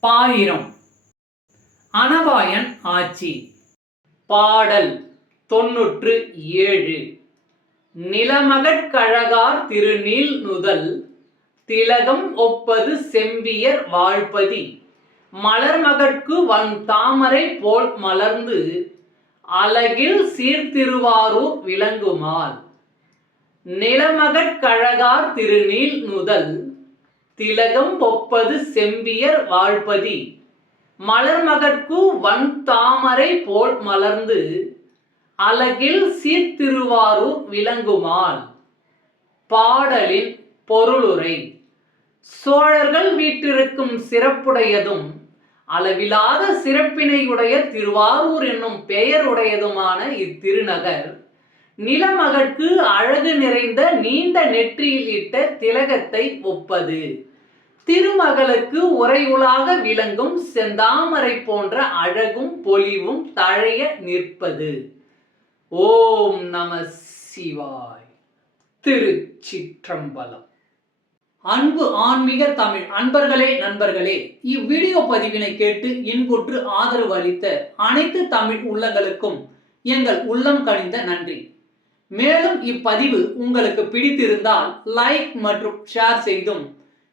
பாயிரம். அனபாயன் ஆட்சி. பாடல் தொன்னூற்று ஏழு. நிலமகட்கழகார் திருநீல் நுதல். திலகம் ஒப்பது செம்பியர் வாழ்பதி. மலர்மகற்கு வன் தாமரை போல் மலர்ந்து. அழகில் சீர்திருவாரூர் விளங்குமால். நிலமகட்கழகார் திருநீல் நுதல். திலகம் ஒப்பது செம்பியர் வாழ்பதி. மலர்மகற்கு வன் தாமரை போல் மலர்ந்து அழகில் சீர்திருவாரூர் விளங்குமால். பாடலின் பொருளுரை. சோழர்கள் வீட்டிருக்கும் சிறப்புடையதும் அளவிலாத சிறப்பினையுடைய திருவாரூர் என்னும் பெயருடையதுமான இத்திருநகர் நிலமகற்கு அழகு நிறைந்த நீண்ட நெற்றியில் இட்ட திலகத்தை ஒப்பது. திருமகளுக்கு உரையுளாக விளங்கும் செந்தாமரை போன்ற அழகும் பொலிவும் தழைய நிற்பது. ஓம் நம சிவாய். திருச்சிற்றம்பலம். அன்பு ஆன்மீக தமிழ் அன்பர்களே நண்பர்களே இவ்வீடியோ பதிவினை கேட்டு இன்புற்று ஆதரவு அளித்த அனைத்து தமிழ் உள்ளங்களுக்கும் எங்கள் உள்ளம் கணிந்த நன்றி. மேலும் இப்பதிவு உங்களுக்கு பிடித்திருந்தால் லைக் மற்றும் ஷேர் செய்தும்